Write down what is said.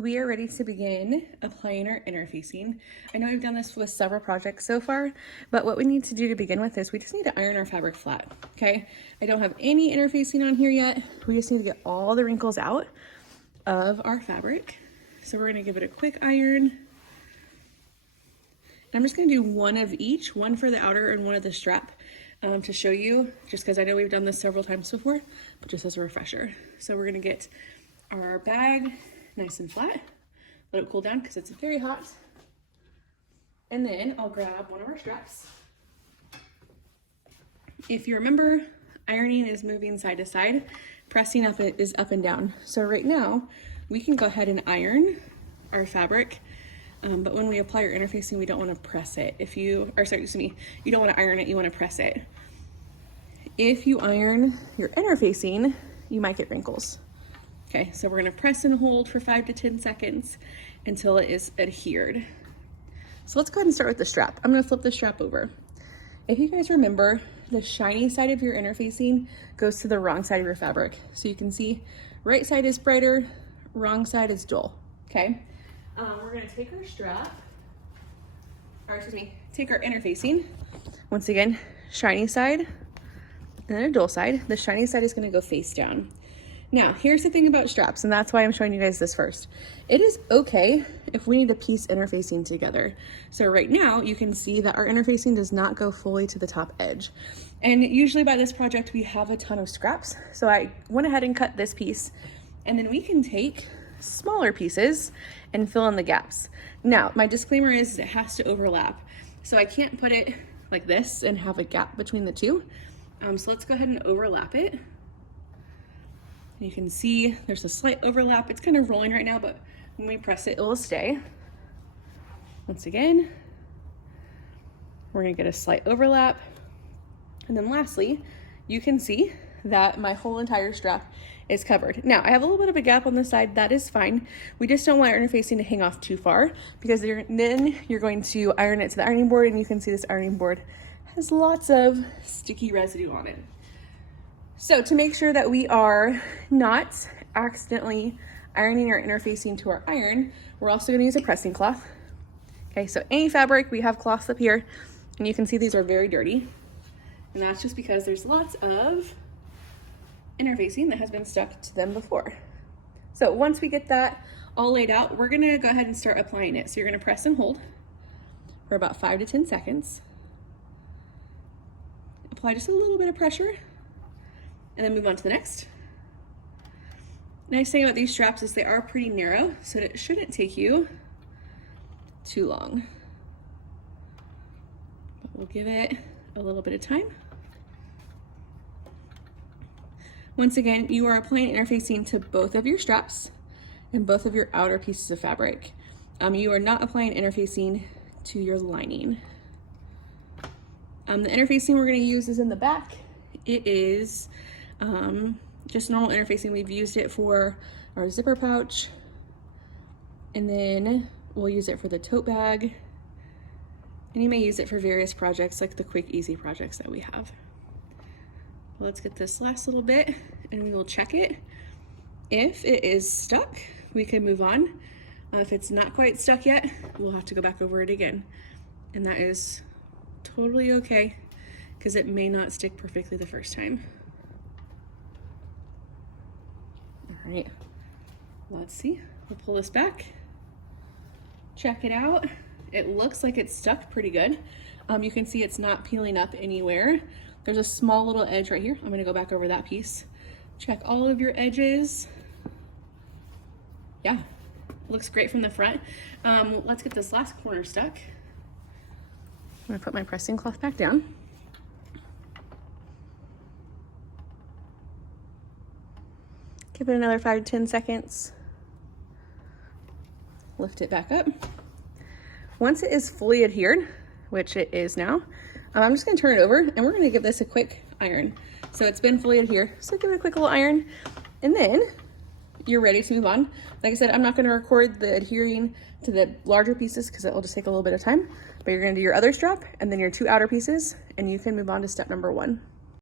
We are ready to begin applying our interfacing. I know I've done this with several projects so far, but what we need to do to begin with is we just need to iron our fabric flat, okay? I don't have any interfacing on here yet. We just need to get all the wrinkles out of our fabric. So we're gonna give it a quick iron. And I'm just gonna do one of each, one for the outer and one of the strap to show you, just because I know we've done this several times before, but just as a refresher. So we're gonna get our bag nice and flat, let it cool down because it's very hot. And then I'll grab one of our straps. If you remember, ironing is moving side to side, pressing up is up and down. So right now, we can go ahead and iron our fabric, but when we apply our interfacing, we don't want to press it. You don't want to iron it, you want to press it. If you iron your interfacing, you might get wrinkles. Okay, so we're gonna press and hold for 5 to 10 seconds until it is adhered. So let's go ahead and start with the strap. I'm gonna flip the strap over. If you guys remember, the shiny side of your interfacing goes to the wrong side of your fabric. So you can see right side is brighter, wrong side is dull, okay? We're gonna take our strap, take our interfacing. Once again, shiny side and then a dull side. The shiny side is gonna go face down. Now, here's the thing about straps, and that's why I'm showing you guys this first. It is okay if we need to piece interfacing together. So right now, you can see that our interfacing does not go fully to the top edge. And usually by this project, we have a ton of scraps. So I went ahead and cut this piece, and then we can take smaller pieces and fill in the gaps. Now, my disclaimer is it has to overlap. So I can't put it like this and have a gap between the two. So let's go ahead and overlap it. You can see there's a slight overlap. It's kind of rolling right now, but when we press it, it will stay. Once again, we're gonna get a slight overlap. And then lastly, you can see that my whole entire strap is covered. Now, I have a little bit of a gap on the side. That is fine. We just don't want our interfacing to hang off too far because then you're going to iron it to the ironing board, and you can see this ironing board has lots of sticky residue on it. So to make sure that we are not accidentally ironing our interfacing to our iron, we're also gonna use a pressing cloth. Okay, so any fabric, we have cloths up here, and you can see these are very dirty. And that's just because there's lots of interfacing that has been stuck to them before. So once we get that all laid out, we're gonna go ahead and start applying it. So you're gonna press and hold for about 5 to 10 seconds. Apply just a little bit of pressure, and then move on to the next. Nice thing about these straps is they are pretty narrow, so it shouldn't take you too long. But we'll give it a little bit of time. Once again, you are applying interfacing to both of your straps and both of your outer pieces of fabric. You are not applying interfacing to your lining. The interfacing we're gonna use is in the back. It is just normal interfacing. We've used it for our zipper pouch, and then we'll use it for the tote bag, and you may use it for various projects like the quick easy projects that we have. Let's get this last little bit and we will check it. If it is stuck, we can move on. If it's not quite stuck yet, we'll have to go back over it again, and that is totally okay because it may not stick perfectly the first time. All right, let's see. We'll pull this back, check it out. It looks like it's stuck pretty good. You can see it's not peeling up anywhere. There's a small little edge right here. I'm gonna go back over that piece. Check all of your edges. Yeah, looks great from the front. Let's get this last corner stuck. I'm gonna put my pressing cloth back down. Give it another 5 to 10 seconds. Lift it back up. Once it is fully adhered, which it is now, I'm just gonna turn it over and we're gonna give this a quick iron. So it's been fully adhered, so give it a quick little iron, and then you're ready to move on. Like I said, I'm not gonna record the adhering to the larger pieces because it will just take a little bit of time, but you're gonna do your other strap and then your 2 outer pieces, and you can move on to step number 1.